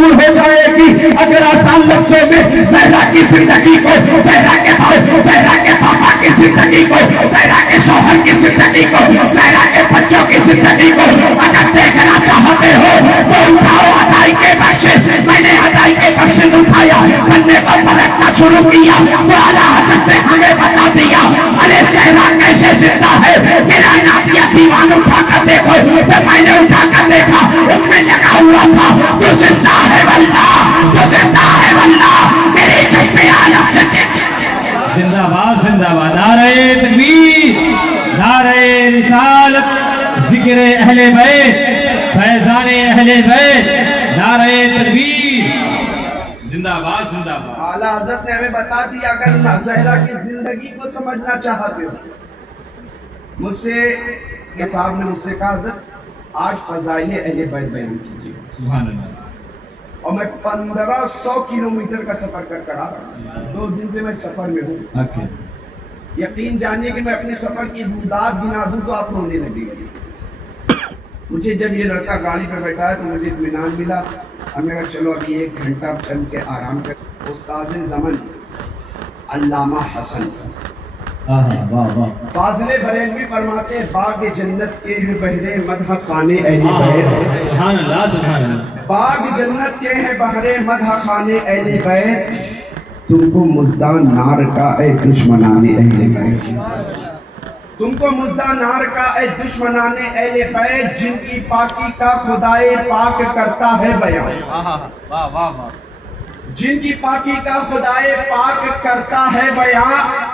دور ہو جائے گی اگر آسان لفظوں میں زہرا کی زندگی کو، زہرا کے پاپا کی زندگی کو، زہرا کے شوہر کی زندگی کو، زہرا کے بچوں کی زندگی کو اگر دیکھنا چاہتے ہو تو اٹھاؤ ادائی کے بخشش۔ میں نے ادائی کے بخشش اٹھایا، بننے پر پلٹنا شروع کیا تو اعلیٰ حضرت نے ہمیں بتا دیا ارے زہرا کیسے زندہ ہے۔ میرا نافیہ دیوان اٹھا کر دیکھو، جب میں نے اٹھا کر دیکھا اس میں لگا ہوا تھا تو زندہ ہے واللہ، تو زندہ ہے واللہ، میری جسم عالم سے زندہ باد، زندہ باد، نعرہ تکبیر، نعرہ رسالت، ذکر اہل بیت، فیضان اہل بیت، نعرہ تکبیر، زندہ باد، زندہ باد۔ اعلیٰ حضرت نے ہمیں بتا دیا اگر زہرا کی زندگی کو سمجھنا چاہتے ہو، مجھ سے یہ صاحب نے مجھ سے کہا حضرت آج فضائل اہل بیت بیان کیجیے، سبحان اللہ۔ اور میں 1500 کلومیٹر کا سفر کر آ رہا ہوں، 2 دن سے میں سفر میں ہوں۔ یقین جانیے کہ میں اپنے سفر کی بودات گنا دوں تو آپ رونے لگے گی۔ مجھے جب یہ لڑکا گاڑی پہ بیٹھا ہے تو مجھے اطمینان ملا، اب میں کہا چلو ابھی 1 گھنٹہ چل کے آرام کر۔ استاد زمن علامہ حسن فاضل بریلوی فرماتے ہیں باغ جنت کے ہیں بہرے مدح خانے اہل بیت، سبحان اللہ، سبحان اللہ۔ باغ جنت کے ہیں بہرے مدح خانے اہل بیت، تم کو مزدان نار کا اے دشمنان اہل بیت، تم کو مزدان نار کا اے دشمنان اہل بیت، جن کی پاکی کا خدائے پاک کرتا ہے بیان، جن کی پاکی کا خدائے پاک کرتا ہے بیان،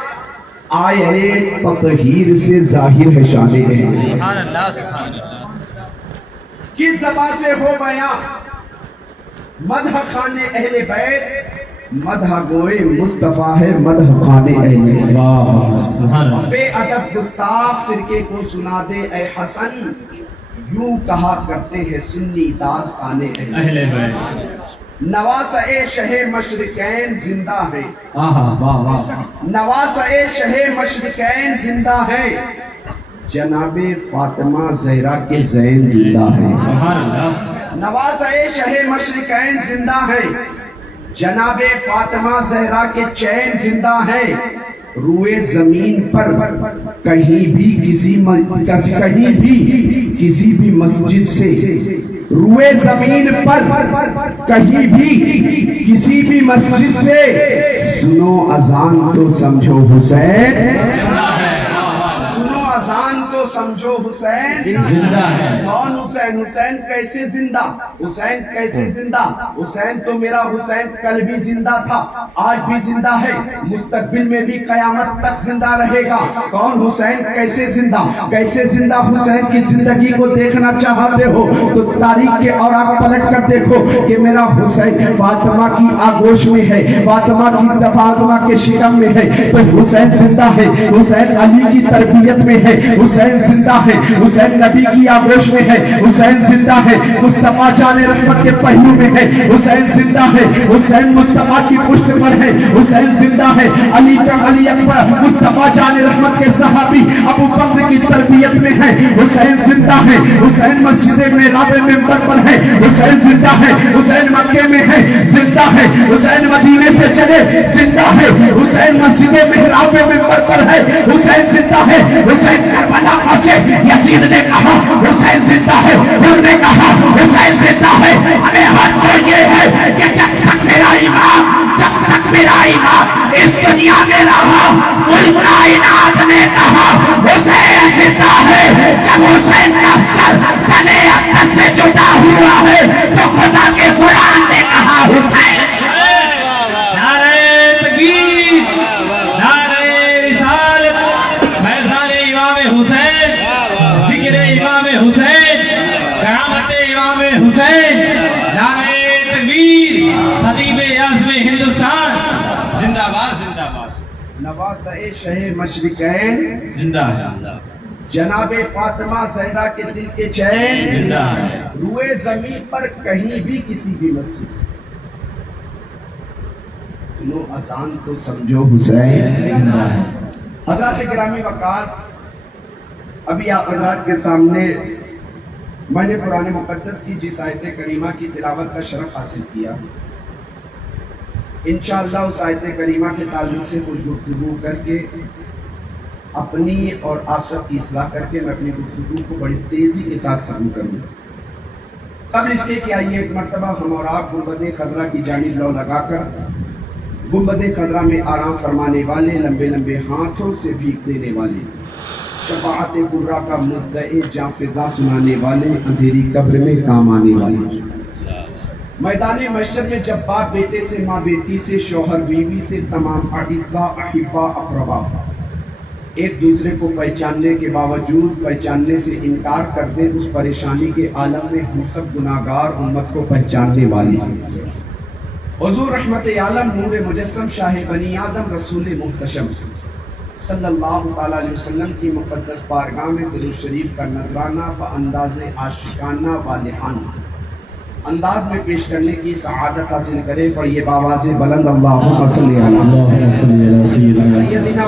آئے تطہیر سے ظاہر ہے شان اہل بیت، سبحان اللہ، سبحان اللہ۔ کس زبان سے ہو بیان مدح خانے اہل بیت، مدح گوئے مصطفیٰ ہے مدح خانے اہل بیت، بے ادب گستاخ فرقے کو سنا دے اے حسن، یوں کہا کرتے ہیں سنی داستان اہل بیت، نواسہ شہ مشرقین زندہ ہے، نواسہ شہ مشرقین زندہ ہے، جناب فاطمہ زہرا کے زین زندہ ہے، نواسہ شہ مشرقین زندہ ہے، جناب فاطمہ زہرا کے چین زندہ ہے، روئے زمین پر کہیں بھی کسی بھی مسجد سے، روئے زمین پر کہیں بھی کسی بھی مسجد سے، سنو اذان تو سمجھو حسین، سنو اذان تو سمجھو حسین زندہ ہے۔ کون حسین؟ حسین کیسے زندہ؟ حسین کیسے زندہ؟ حسین تو میرا حسین کل بھی زندہ تھا، آج بھی زندہ ہے، مستقبل میں بھی قیامت تک زندہ رہے گا۔ کون حسین؟ کیسے زندہ؟ کیسے زندہ؟ حسین کی زندگی کو دیکھنا چاہتے ہو تو تاریخ کے اوراق پلٹ کر دیکھو کہ میرا حسین فاطمہ کی آغوش میں ہے، فاطمہ کے شکم میں ہے تو حسین زندہ ہے، حسین علی کی تربیت میں ہے، حسین زندہ ہے، حسین نبی کی آغوش میں ہے، حسین زندہ ہے، مصطفیٰ جان رحمت کے پہلو میں ہے، حسین زندہ ہے، حسین مصطفیٰ کی پشت پر ہے، حسین زندہ ہے، علی اکبر مصطفیٰ جان رحمت کے صحابی ابو بکر کی تربیت میں ہے، حسین زندہ ہے، حسین مسجد محراب منبر پر ہے، حسین زندہ ہے، حسین مکے میں ہے، زندہ ہے، حسین مدینے سے چلے زندہ ہے، حسین مسجد محراب منبر پر ہے، حسین زندہ ہے، حسین کربلا پہنچے، یزید نے کہا حسین زندہ ہے، انہوں نے کہا حسین زندہ ہے۔ ہمیں حق تو یہ ہے کہ جب تک میرا امام اس دنیا میں رہا، کل کائنات نے کہا حسین زندہ ہے۔ جب حسین کا سر تنے اقدس سے جدا ہوا ہے تو خدا کے قرآن نے کہا حسین۔ نعرہ تکبیر، نعرہ رسالت، فیضان امام حسین، ذکر امام حسین، کرامت امام حسین، نعرہ تکبیر، خطیب اعظم ہندوستان، زندہ باد، زندہ باد، نواسہ شہ مشرقین زندہ ہے، جناب فاطمہ زہرا کے دل کے چین زندہ ہے، روئے زمین پر کہیں بھی کسی بھی مسجد سے، سنو اذان تو سمجھو حسین زندہ ہے۔ حضرات گرامی وقار، ابھی آپ حضرات کے سامنے میں نے قرآن مقدس کی جس آیت کریمہ کی تلاوت کا شرف حاصل کیا، انشاءاللہ اس آیت کریمہ کے تعلق سے کچھ گفتگو کر کے اپنی اور آپ سب کی اصلاح کر کے میں اپنی گفتگو کو بڑی تیزی کے ساتھ ختم کروں۔ قبل اس کے کہ آئیے ایک مرتبہ ہم اور آپ گنبد خضرا کی جانب لو لگا کر گنبد خضرا میں آرام فرمانے والے، لمبے لمبے ہاتھوں سے بھیک دینے والے، شفاعت قرہ کا مزدع جاں فضا سنانے والے، اندھیری قبر میں کام آنے والے، میدان محشر میں جب باپ بیٹے سے، ماں بیٹی سے، شوہر بیوی سے، تمام اعزاء احباء اقربا ایک دوسرے کو پہچاننے کے باوجود پہچاننے سے انکار کر دیں، اس پریشانی کے عالم میں ہم سب گناہگار امت کو پہچاننے والے حضور رحمت عالم نور مجسم شاہ بنی آدم رسول محتشم صلی اللہ تعالیٰ علیہ وسلم کی مقدس بارگاہ میں درود شریف کا نذرانہ بانداز عاشقانہ والہانہ انداز میں پیش کرنے کی سعادت حاصل کرے۔ پڑھیے بآواز بلند اللہم صلی علی سیدنا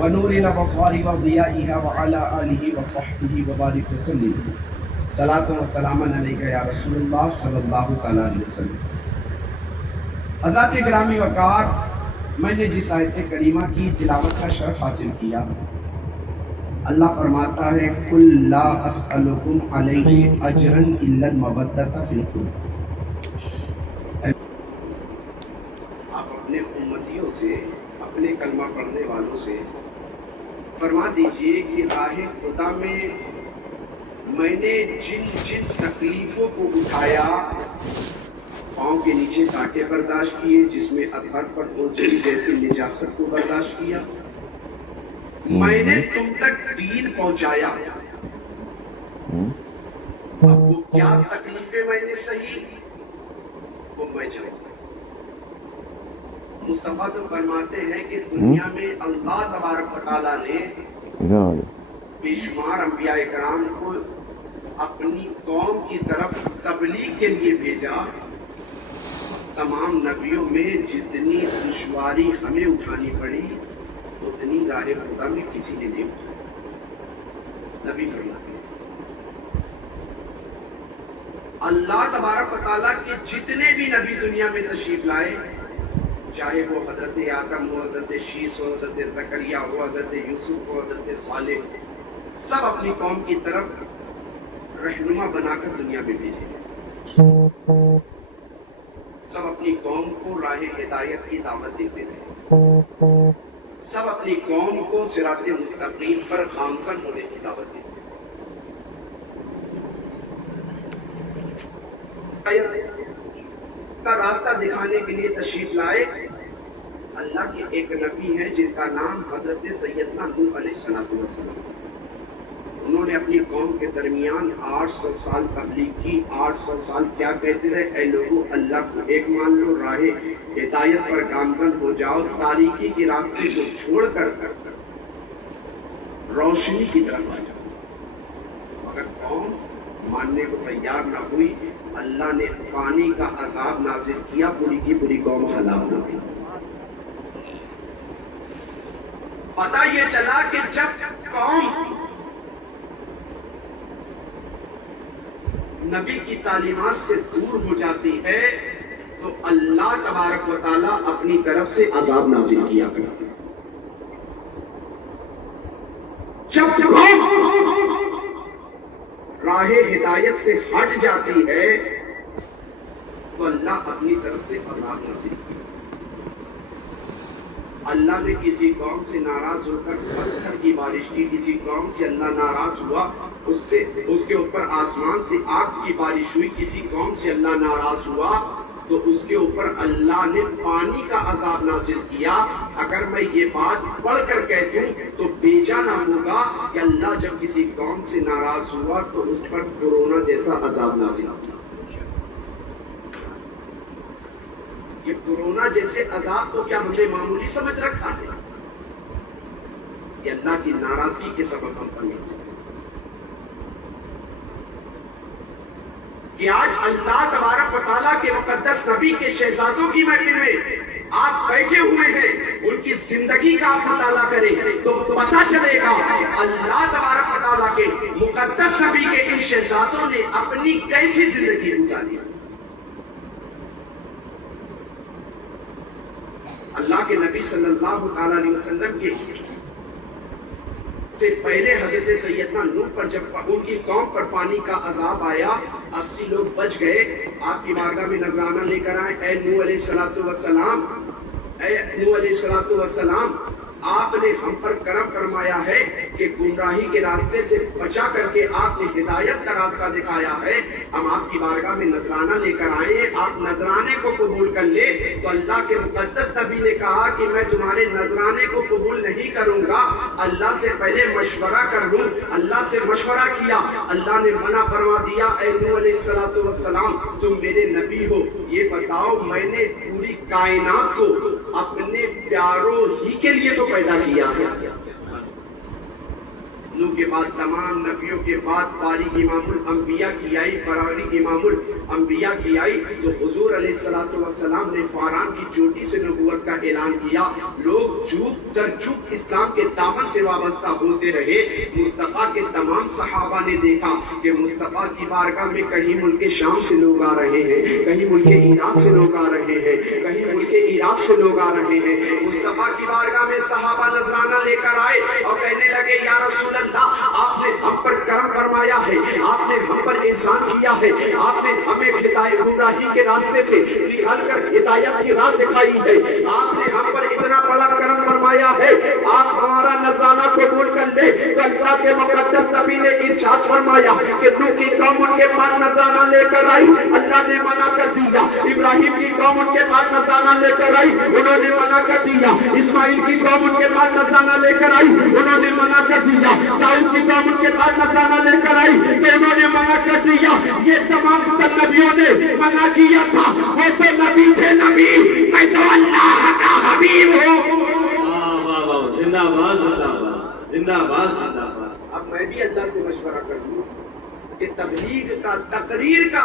ونور الابصار وضیائها وعلی آلہ وصحبہ وبارک وسلم، صلاۃ و سلام علیک یا رسول اللہ صلی اللہ تعالیٰ علیہ وسلم۔ حضرات گرامی وقار، میں نے جس آیت کریمہ کی تلاوت کا شرف حاصل کیا، اللہ فرماتا ہے قُل لَا أَسْأَلُكُمْ عَلَيْهِ أَجْرًا إِلَّا الْمَوَدَّةَ فِي الْقُرْبِ۔ آپ اپنے امتیوں سے، اپنے کلمہ پڑھنے والوں سے فرما دیجئے کہ راہ خدا میں میں نے جن جن تکلیفوں کو اٹھایا، پاؤں کے نیچے کانٹے برداشت کیے، جس میں اطہر پر پہنچی جیسی نجاست کو برداشت کیا، میں نے تم تک دین پہنچایا، اب وہ کیا تکلیفیں میں نے سہی وہ میں جانتا ہوں۔ مصطفیٰ تو فرماتے ہیں کہ دنیا میں اللہ تبارک و تعالیٰ نے بے شمار انبیاء کرام کو اپنی قوم کی طرف تبلیغ کے لیے بھیجا، تمام نبیوں میں جتنی دشواری ہمیں اٹھانی پڑی اتنی راہ خدا میں کسی نے نہیں اٹھائی۔ نبی فرماتے ہیں اللہ تبارک و تعالیٰ کے جتنے بھی نبی دنیا میں تشریف لائے، چاہے وہ حضرت آدم ہو، حضرت شیس ہو، حضرت زکریا ہو، حضرت یوسف ہو، حضرت صالح، سب اپنی قوم کی طرف رہنما بنا کر دنیا میں بھیجے، سب اپنی قوم کو راہ ہدایت کی دعوت دیتے رہے، سب اپنی قوم کو صراط مستقیم پر گامزن ہونے کی دعوت دیتے کا راستہ دکھانے کے لیے تشریف لائے۔ اللہ کے ایک نبی ہیں جن کا نام حضرت سیدنا نوح علیہ السلام، انہوں نے اپنی قوم کے درمیان 800 سال تبلیغ کی۔ 800 سال کیا کہتے رہے؟ اے لوگوں، اللہ کو ایک مان لو، راہ ہدایت پر گامزن ہو جاؤ، تاریکی کے راستے کو چھوڑ کر روشنی کی طرف آ جاؤ۔ اگر قوم ماننے کو تیار نہ ہوئی، اللہ نے پانی کا عذاب نازل کیا، پوری کی پوری قوم ہلاک ہو گئی۔ پتہ یہ چلا کہ جب قوم نبی کی تعلیمات سے دور ہو جاتی ہے تو اللہ تبارک و تعالیٰ اپنی طرف سے عذاب نازل کیا کرتا ہے۔ جب قوم راہ ہدایت سے ہٹ جاتی ہے تو اللہ اپنی طرف سے عذاب نازل کیا۔ اللہ نے کسی قوم سے ناراض ہو کر پتھر کی بارش کی، کسی قوم سے اللہ ناراض ہوا، اس کے اوپر آسمان سے آگ کی بارش ہوئی، کسی قوم سے اللہ ناراض ہوا تو اس کے اوپر اللہ نے پانی کا عذاب نازل کیا۔ اگر میں یہ بات پڑھ کر کہتا ہوں تو بیجا نہ ہوگا کہ اللہ جب کسی قوم سے ناراض ہوا تو اس پر کورونا جیسا عذاب نازل کیا۔ یہ کورونا جیسے عذاب کو کیا ہم نے معمولی سمجھ رکھا ہے؟ یہ اللہ کی ناراضگی کے سبب ہم سمجھ کہ آج اللہ تبارک و تعالیٰ کے مقدس نبی کے شہزادوں کی محفل میں آپ بیٹھے ہوئے ہیں ان کی زندگی کا آپ مطالعہ کریں تو پتا چلے گا اللہ تبارک و تعالیٰ کے مقدس نبی کے ان شہزادوں نے اپنی کیسی زندگی گزاری. اللہ کے نبی صلی اللہ علیہ وسلم کے سے پہلے حضرت سیدنا نوح پر جب ان کی قوم پر پانی کا عذاب آیا 80 لوگ بچ گئے. آپ کی بارگاہ میں نذرانہ لے کر آئے. اے نوح علیہ السلام، اے نوح علیہ السلام، آپ نے ہم پر کرم فرمایا ہے کہ گمراہی کے راستے سے بچا کر کے آپ نے ہدایت کا راستہ دکھایا ہے. ہم آپ کی بارگاہ میں نذرانہ لے کر آئے، آپ نذرانے کو قبول کر لے. تو اللہ کے مقدس نبی نے کہا کہ میں تمہارے نذرانے کو قبول نہیں کروں گا، اللہ سے پہلے مشورہ کر لوں. اللہ سے مشورہ کیا، اللہ نے منع فرما دیا. اے نوح علیہ السلام، تم میرے نبی ہو، یہ بتاؤ میں نے پوری کائنات کو اپنے پیاروں ہی کے لیے تو پیدا کیا ہے. نوح کے بعد تمام نبیوں کے بعد باری امام الانبیاء کی آئی، براری امام الانبیاء کی آئی. تو حضور علیہ السلام نے فاران کی چوٹی سے نبوت کا اعلان کیا. لوگ جھوک در جھوک اسلام کے دامن سے وابستہ ہوتے رہے. مصطفیٰ کے تمام صحابہ نے دیکھا کہ مصطفیٰ کی بارگاہ میں کہیں ملک شام سے لوگ آ رہے ہیں، کہیں ملک عراق سے لوگ آ رہے ہیں، کہیں ملک عراق سے لوگ آ رہے ہیں. مصطفیٰ کی بارگاہ میں صحابہ نذرانہ لے کر آئے اور کہنے لگے یا رسول اللہ، آپ نے ہم پر کرم فرمایا ہے، آپ نے ہم پر احسان کیا ہے، آپ نے ہمیں گمراہی کے راستے سے نکال کر ہدایت کی راہ دکھائی ہے، آپ نے ہم پر اتنا بڑا کرم فرمایا ہے، آپ ہمارا نذرانہ قبول کر لے. تو اللہ کے مقدس نبی نے ارشاد فرمایا کہ نوح کی قوم ان کے پاس نذرانہ لے کر آئی، اللہ نے منع کر دیا. ابراہیم کی قوم ان کے پاس نذرانہ لے کر آئی، انہوں نے منع کر دیا. اسماعیل کی قوم ان کے پاس نذرانہ لے کر آئی، انہوں نے منع کر دیا. داؤد کی قوم ان کے پاس نذرانہ لے کر آئی تو انہوں نے منع کر دیا. یہ تمام نبیوں نے منع کیا تھا. وہ تو نبی تھے نبی، میں تو اللہ کا حبیب ہوں. زندہ باد، زندہ باد، زندہ باد، زندہ باد. اب میں بھی اللہ سے مشورہ کر لوں کہ تبلیغ کا، تقریر کا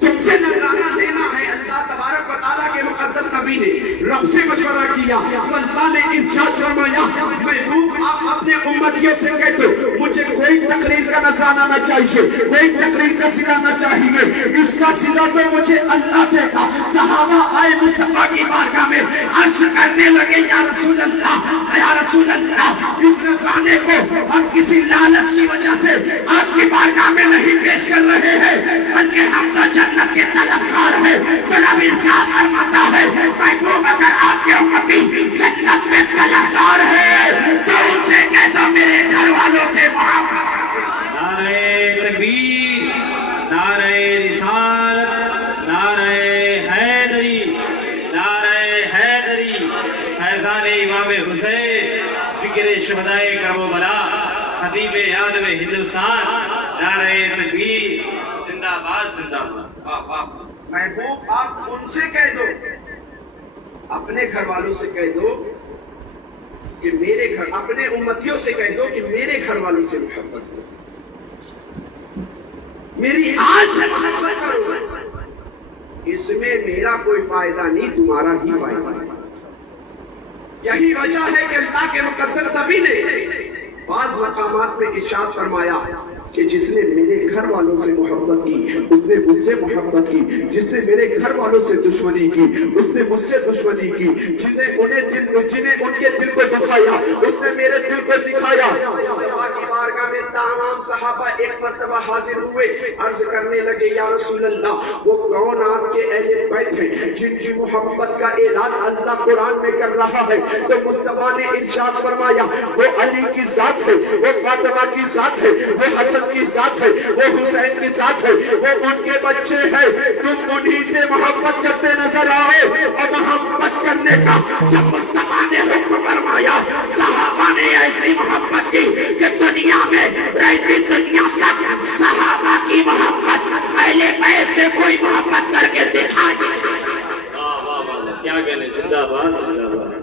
تم سے نذرانہ لینا ہے. اللہ تبارک و تعالیٰ کے مقدس نبی نے رب سے مشورہ کیا تو اللہ نے ارشاد فرمایا محبوب آپ اپنے امتیوں سے کہہ دو مجھے کوئی تقریر کا نذرانہ نہ چاہیے، کوئی تقریر کا صلہ نہ چاہیے، اس کا صلہ تو مجھے اللہ دے گا. صحابہ آئے مصطفیٰ کی بارگاہ میں عرض کرنے لگے یا رسول اللہ، یا رسول اللہ، اس نذرانے کو ہم کسی لالچ کی وجہ سے آپ کی بارگاہ میں نہیں پیش کر رہے ہیں، بلکہ ہم تو جنت کے طلبگار ہے. تو نبی ارشاد فرماتا ہے محبوب اگر آپ کے امتی جنت کے طلبگار ہے تو ان سے کہہ دو میرے گھر والوں سے محبت. نعرہ تکبیر، نعرہ رسالت، نعرہ حیدری، نعرہ حیدری، فیضان امام حسین، ذکر شہدائے کربلا، خطیب یادو ہندوستان. نعرہ تکبیر، زندہ باد، زندہ باد. محبوب آپ ان سے کہہ دو، اپنے گھر والوں سے کہہ دو کہ میرے گھر، اپنے امتیوں سے کہہ دو کہ میرے گھر والوں سے محبت کرو، میری آج سے محبت کرو. اس میں میرا کوئی فائدہ نہیں، تمہارا ہی فائدہ ہے. یہی وجہ ہے کہ اللہ کے مقدس نبی نے بعض مقامات میں ارشاد فرمایا کہ جس نے میرے گھر والوں سے محبت کی اس نے مجھ سے محبت کی، جس نے میرے گھر والوں سے دشمنی کی اس نے مجھ سے دشمنی کی، جنہیں ان کے دل کو دکھایا اس نے میرے دل کو دکھایا. اللہ کی بارگاہ میں تمام صحابہ ایک مرتبہ حاضر ہوئے، عرض کرنے لگے یا رسول اللہ وہ کون آپ کے اہل بیت ہیں جن کی محبت کا اعلان اللہ قرآن میں کر رہا ہے؟ تو مصطفیٰ نے ارشاد فرمایا وہ علی کی ذات ہے، وہ فاطمہ کی ذات ہے، وہ حسن کی ذات ہے، وہ حسین کی ذات ہے، وہ ان کے بچے ہیں. تم انہی سے محبت کرتے نظر آئے اور محبت کرنے کا جب مصطفیٰ نے حکم فرمایا صحابہ نے ایسی محبت کی کہ دنیا میں رہتی دنیا تک صحابہ کی محبت اہل بیت سے کوئی محبت کر کے دکھائی. کیا کہنے، زندہ باد، زندہ باد.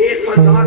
1000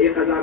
1000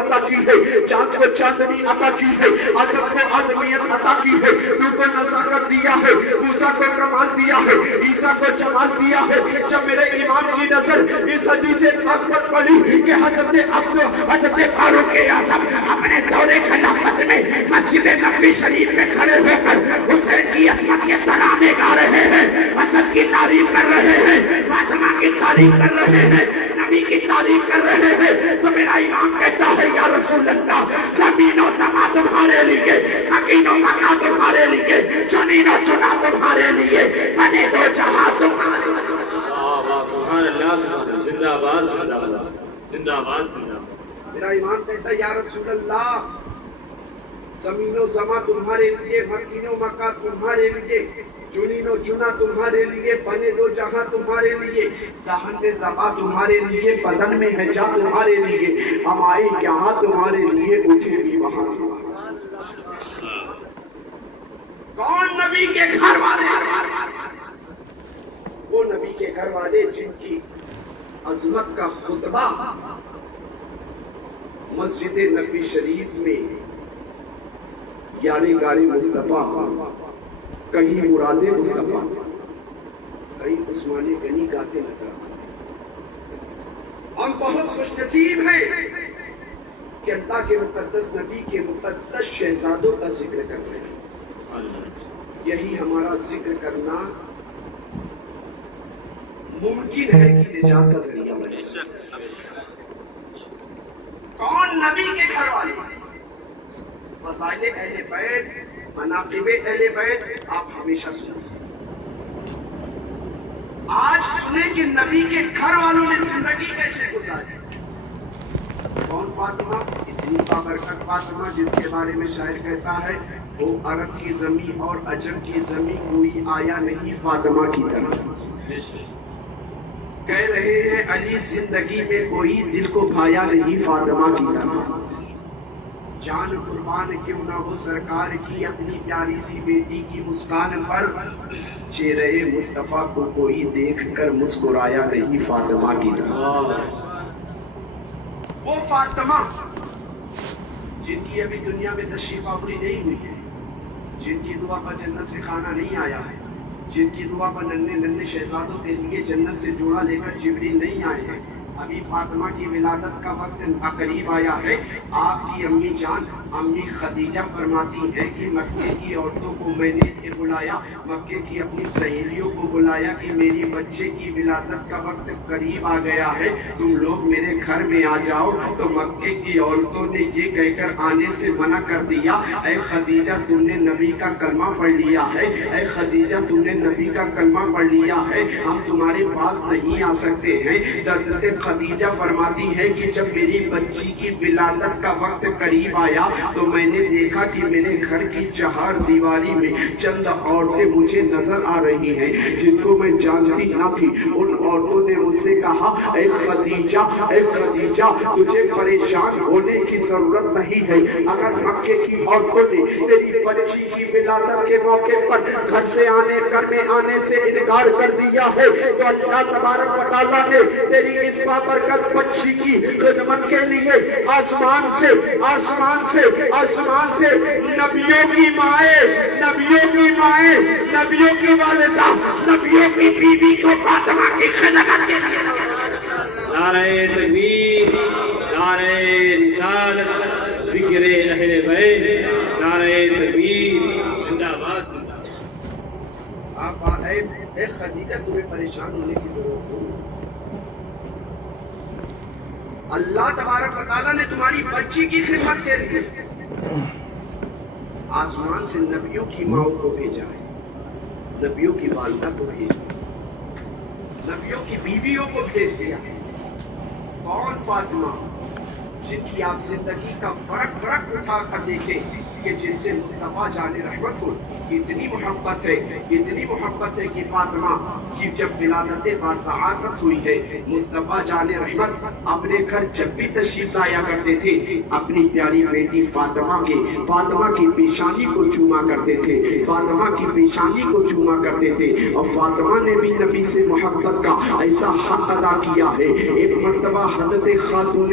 عطا کی ہے, چاند کو چاندنی عطا کی ہے, آدم کو آدمیت عطا کی ہے, روح کو نزاکت دیا ہے, موسیٰ کو کمال دیا ہے, عیسیٰ کو جمال دیا ہے. جب میرے امام کی نظر اس حدیث پاک پر پڑی کہ حضرت فاروق اعظم اپنے دور خلافت میں مسجد نبوی شریف میں کھڑے ہو کر حسین کی عظمت کے ترانے گا رہے ہیں, حسن کی تعریف کر رہے ہیں, فاطمہ کی تعریف کر رہے ہیں, نبی کی تعریف کر رہے ہیں, تو میرا امام کہتا ہے یا رسول اللہ, زمین و سما تمہارے لیے, مکین و مکہ تمہارے لیے, چنین و چنا تمہارے لیے, بنے دو جہاں تمہارے لیے. سبحان اللہ, زندہ باد, زندہ باد, زندہ باد, زندہ باد. میرا امام کہتا ہے یا رسول اللہ, زمین و سما تمہارے لیے, مکین و مکہ تمہارے لیے, چنین و چنا تمہارے لیے, بنے دو جہاں تمہارے لیے, دہن میں زبا تمہارے لیے, بدن میں ہجا تمہارے لیے, ہم آئے یہاں تمہارے لیے, اٹھے بھی وہاں. کون نبی کے گھر والے؟ وہ نبی کے گھر والے جن کی عظمت کا خطبہ مسجد نبوی شریف میں یعنی گاری مصطفیٰ, کہیں مراد مصطفیٰ, کہیں عثمان غنی گاتے نظر آتے. ہم بہت خوش نصیب ہیں کہ اللہ کے مقدس نبی کے مقدس شہزادوں کا ذکر کر رہے ہیں. یہی ہمارا ذکر کرنا ممکن ہے کہ نجات کا ذریعہ بنے. کون نبی کے گھر والے؟ فضائل اہل بیت, مناقب اہل بیت آپ ہمیشہ سنیں. آج سنیں کہ نبی کے گھر والوں نے زندگی کیسے گزاری. کون فاطمہ؟ اتنی بابرکت فاطمہ جس کے بارے میں شاعر کہتا ہے وہ عرب کی زمین اور عجم کی زمین کوئی آیا نہیں فاطمہ کی طرح. کہہ رہے ہیں علی زندگی میں کوئی دل کو بھایا نہیں فاطمہ کی طرح. جان قربان کیوں نہ ہو سرکار کی اپنی پیاری سی بیٹی کی مسکان پر, چہرے مصطفیٰ کو کوئی دیکھ کر مسکرایا نہیں فاطمہ کی طرح. وہ فاطمہ جن کی ابھی دنیا میں تشریف آوری نہیں ہوئی ہے, جن کی دعا پر جنت سے کھانا نہیں آیا ہے, جن کی دعا پر ننھے شہزادوں کے لیے جنت سے جوڑا لے کر جبریل نہیں آئے ہیں. ابھی فاطمہ کی ولادت کا وقت قریب آیا ہے. آپ کی امی جان امی خدیجہ فرماتی ہے کہ مکے کی عورتوں کو میں نے بلایا, مکے کی اپنی سہیلیوں کو بلایا کہ میری بچے کی ولادت کا وقت قریب آ گیا ہے, تم لوگ میرے گھر میں آ جاؤ. تو مکے کی عورتوں نے یہ کہہ کر آنے سے منع کر دیا, اے خدیجہ تم نے نبی کا کلمہ پڑھ لیا ہے, اے خدیجہ تم نے نبی کا کلمہ پڑھ لیا ہے, ہم تمہارے پاس نہیں آ سکتے ہیں. حضرت خدیجہ فرماتی ہے کہ جب میری بچی کی ولادت کا وقت قریب آیا تو میں نے دیکھا کہ میرے گھر کی چہار دیواری میں چند عورتیں مجھے نظر آ رہی ہیں جن کو میں جانتی نہ تھی. ان عورتوں نے مجھ سے کہا اے خدیجہ, اے خدیجہ تجھے پریشان ہونے کی ضرورت نہیں ہے. اگر مکے کی عورتوں نے تیری بچی کی ولادت کے موقع پر گھر سے آنے سے انکار کر دیا ہے تو اللہ تبارک و تعالیٰ نے تیری اس بابرکت بچی کی خدمت کے لیے آسمان سے نبیوں کی مائیں, نبیوں کی والدہ, نبیوں کی بیوی کو فاطمہ کی خدمت کے لیے. نعرہ تکبیر, نعرہ رسالت, ذکر اہل بیت, نعرہ تکبیر, زندہ باد. آپ اے خدیجہ تمہیں پریشان ہونے کی ضرورت نہیں. اللہ تبارک و تعالیٰ نے تمہاری بچی کی خدمت کے لیے آسمان سے نبیوں کی ماؤں کو بھیجا ہے, نبیوں کی والدہ کو بھیج دیا, نبیوں کی بیویوں کو بھیج دیا. کون فاطمہ؟ جن کی آپ زندگی کا فرق اٹھا کر دیکھیں کہ جن سے مصطفیٰ جان رحمت کو اتنی محبت ہے کہ فاطمہ کی جب ولادت باسعادت ہوئی ہے, مصطفیٰ جان رحمت اپنے گھر جب بھی تشریف لایا کرتے تھے اپنی پیاری بیٹی فاطمہ کی پیشانی کو چوما کرتے تھے, فاطمہ کی پیشانی کو چوما کرتے تھے. اور فاطمہ نے بھی نبی سے محبت کا ایسا حق ادا کیا ہے. ایک مرتبہ حضرت خاتون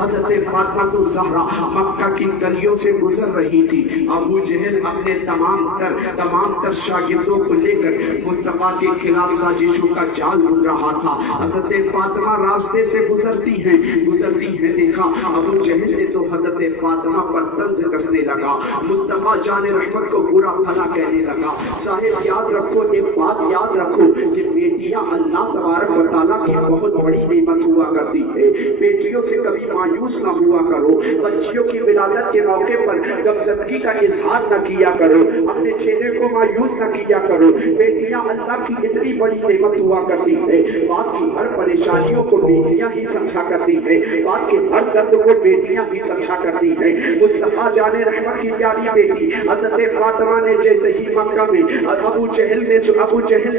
حضرت فاطمہ تو زہرا مکہ کی گلیوں سے گزر رہی تھی. ابو جہل اپنے تمام تر شاگردوں کو لے کر مصطفیٰ کے خلاف سازشوں کا جال بن رہا تھا. حضرت فاطمہ راستے سے گزرتی ہیں دیکھا ابو جہل نے تو حضرت فاطمہ پر طنز کسنے لگا. مصطفیٰ جان رحمت کو برا بھلا کہنے لگا. صاحب یاد رکھو، ایک بات یاد رکھو کہ بیٹیاں اللہ تبارک و تعالیٰ کی بہت بڑی نعمت ہوا کرتی ہے. بیٹیوں سے کبھی مایوس نہ ہوا کرو. بچیوں کی ولادت کے موقع پر غمزدگی کا اظہار نہ کیا کرو. اپنے چہرے کو مایوس نہ کیا کرو. بیٹیاں اللہ کی اتنی بڑی نعمت ہوا کرتی ہے. بات کی ہر پریشانیوں کو بیٹیاں ہی سمجھا کرتی ہے. بات کے ہر درد کو بیٹیاں ہی سمجھا کرتی ہے. مصطفیٰ جان رحمت کی پیاری بیٹی حضرت فاطمہ نے جیسے ہی مکہ میں ابو جہل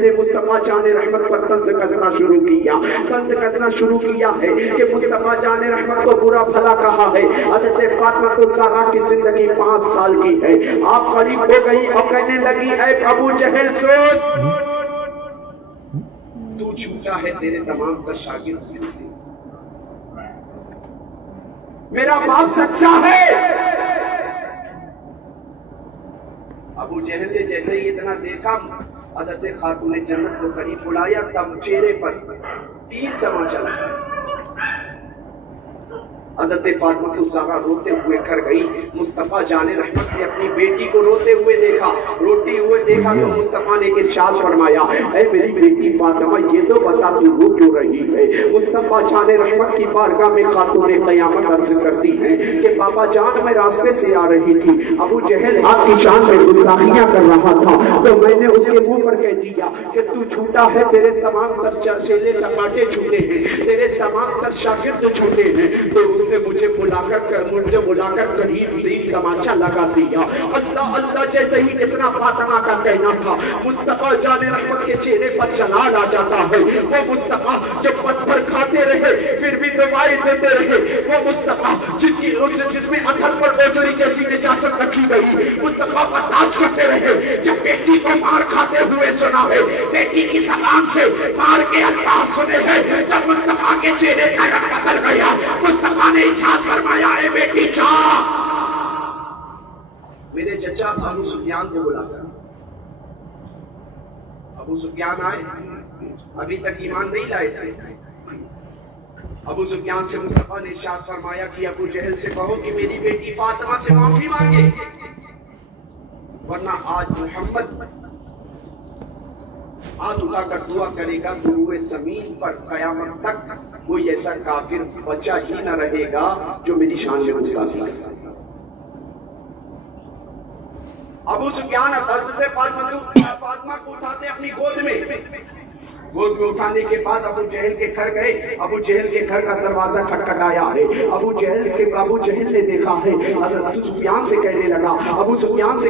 نے مصطفیٰ جان رحمت پر طنز کرنا شروع کیا ہے کہ مصطفیٰ جان رحمت کو برا بھلا کہا ہے. حضرت فاطمہ تو زہرا کی زندگی 5 سال کی ہے. آپ قریب ہو گئی اور کہنے لگی اے ابو جہل سن، تو جھوٹا ہے، تیرے تمام تر شاگرد جھوٹے، میرا باپ سچا ہے. ابو جہل نے جیسے ہی اتنا دیکھا حضرت خاتون جنت کو قریب بلایا، تب چہرے پر 3 تماچا لگا. حضرت فاطمہ الزہرا روتے ہوئے گھر گئی. مصطفیٰ جان رحمت نے اپنی بیٹی کو روتے ہوئے دیکھا تو مصطفیٰ نے ارشاد فرمایا اے میری بیٹی فاطمہ یہ تو بتا تو رو کیوں رہی ہے. مصطفیٰ جان رحمت کی بارگاہ میں خاتون قیامت عرض کرتی ہیں کہ بابا جان میں راستے سے آ رہی تھی، ابو جہل آپ کی شان میں گستاخیاں کر رہا تھا تو میں نے اس کے منہ پر کہہ دیا کہ تو جھوٹا ہے، تیرے تمام تر چیلے چپاٹے جھوٹے ہیں، تیرے تمام تر شاگرد جھوٹے ہیں. تو اس نے مجھے بلا کر قریب 3 تماچا لگا دیا. اللہ اللہ جیسے ہی اتنا فاطمہ کا کہنا تھا مصطفیٰ جان رحمت کے چہرے پر جلال آ جاتا ہے. وہ مصطفیٰ جو پتھر کھاتے رہے پھر بھی دعائیں دیتے رہے، وہ مصطفیٰ جس میں ادھر پر بوجھری جیسی نجاست رکھی گئی مصطفیٰ برداشت کرتے رہے. جب بیٹی کو مار کھاتے ہوئے سنا ہے، بیٹی کی زبان سے مار کے الفاظ سنے ہیں، جب مصطفیٰ کے چہرے کا رنگ بدل گیا مصطفیٰ نے ارشاد فرمایا اے بیٹی جا. میرے چچا ابو سفیان کو بلا کر ابو سفیان آئے، ابھی تک ایمان نہیں لائے تھے. ابو سفیان سے مصطفیٰ نے ارشاد فرمایا کہ ابو جہل سے کہو کہ میری بیٹی فاطمہ سے معافی مانگے، ورنہ آج محمد ہاتھ اٹھا کر دعا کرے گا تو روئے زمین پر قیامت تک کوئی ایسا کافر بچہ ہی نہ رہے گا جو میری شان میں گستاخی کرے. ابو سفیان حضرت فاطمہ کو اٹھاتے اپنی گود میں اٹھانے کے بعد ابو جہل کے گھر گئے. ابو جہل کے گھر کا دروازہ کھٹکھٹایا ہے. ابو جہل نے دیکھا ہے. حضرت ابو سفیان سے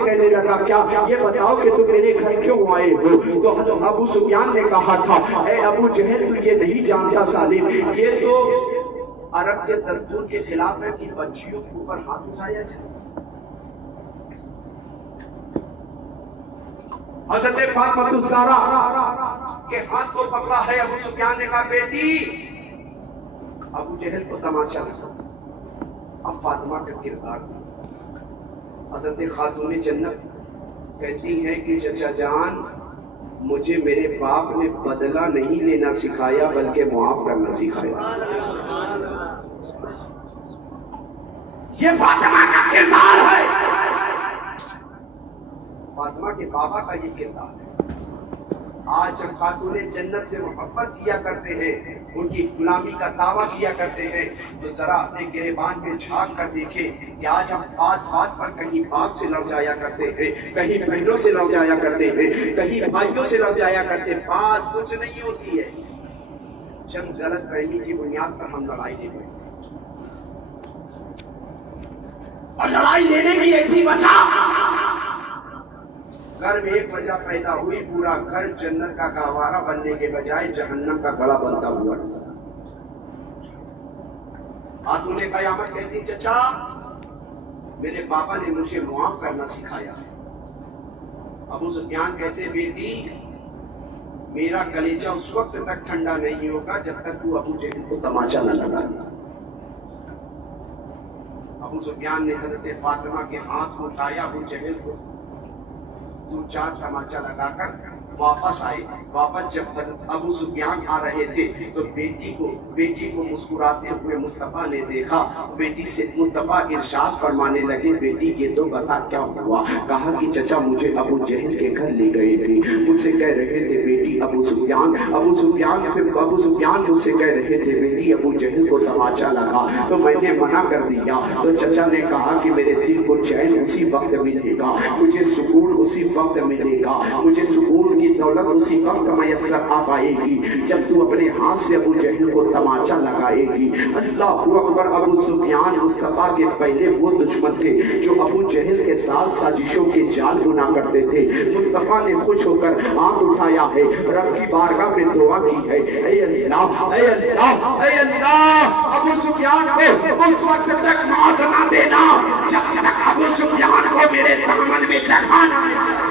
کہنے لگا کیا یہ بتاؤ کہ تم میرے گھر کیوں آئے ہو؟ تو حضرت ابو سفیان نے کہا تھا اے ابو جہل تو یہ نہیں جانتا سالم، یہ تو عرب کے دستور کے خلاف ہے کہ بچیوں کے اوپر ہاتھ اٹھایا جائے. حضرت فاطمہ الزہرا کے ہاتھ کو پکڑا ہے. ابو سفیان نے کہا بیٹی، ابو جہل کو تماچا لگا. اب فاطمہ کا کردار حضرت خاتون جنت کہتی ہیں کہ چچا جان مجھے میرے باپ نے بدلہ نہیں لینا سکھایا بلکہ معاف کرنا سکھایا. یہ فاطمہ کا کردار ہے. فاطمہ کے بابا کا یہ کردار ہے. آج جب خاتون جنت سے محبت کیا کرتے ہیں، ان کی غلامی کا دعویٰ کیا کرتے ہیں، تو ذرا اپنے گریبان میں جھانک کر دیکھیں کہ آج ہم بات پر کہیں باپ سے لڑ جایا کرتے ہیں، کہیں بہنوں سے لڑ جایا کرتے ہیں، کہیں بھائیوں سے لڑ جایا کرتے ہیں. بات کچھ نہیں ہوتی ہے، چند غلط فہمی کی بنیاد پر ہم لڑائی لے رہے ہیں. اور لڑائی لینے کی ایسی وجہ گھر میں ایک وجہ پیدا ہوئی، پورا گھر جنت کا گہوارہ بننے کے بجائے جہنم کا گڑھا بنتا ہوا نظر. خاتون قیامت کہتی چچا میرے پاپا نے مجھے معاف کرنا سکھایا ہے. ابو سفیان کہتے بیٹی میرا کلیجہ اس وقت تک ٹھنڈا نہیں ہوگا جب تک تو ابو جہل کو تماچا نہ لگا. ابو سفیان نے حضرت فاطمہ کے ہاتھ کو اٹھایا، ابو جہل کو دو چار تماچا لگا کر واپس آئے. واپس جب حضرت ابو سفیان آ رہے تھے تو بیٹی کو مسکراتے ہوئے مصطفیٰ نے دیکھا. بیٹی سے مصطفیٰ ارشاد فرمانے لگے، بیٹی یہ تو بتا کیا ہوا؟ کہا کہ چچا مجھے ابو جہل کے گھر لے گئے تھے، مجھ سے کہہ رہے تھے بیٹی ابو سفیان مجھ سے کہہ رہے تھے بیٹی ابو جہل کو تماچا لگا، تو میں نے منع کر دیا. تو چچا نے کہا کہ میرے دل کو چین اسی وقت ملے گا، مجھے سکون اسی وقت ملے گا، مجھے سکون کی دولت اسی وقت میسر آ پائے گی جب تو اپنے ہاتھ سے ابو جہل کو تماچا لگائے گی. اللہ اکبر. ابو سفیان مصطفیٰ کے پہلے وہ دشمن تھے جو ابو جہل کے ساتھ سازشوں کے جال بنا کرتے تھے. مصطفیٰ نے خوش ہو کر ہاتھ اٹھایا ہے، رب کی بارگاہ میں دعا کی ہے، اے اللہ اے اللہ اے اللہ، ابو سفیان کو اس وقت تک موت نہ دینا جب تک ابو سفیان کو میرے دامن میں جگہ نہ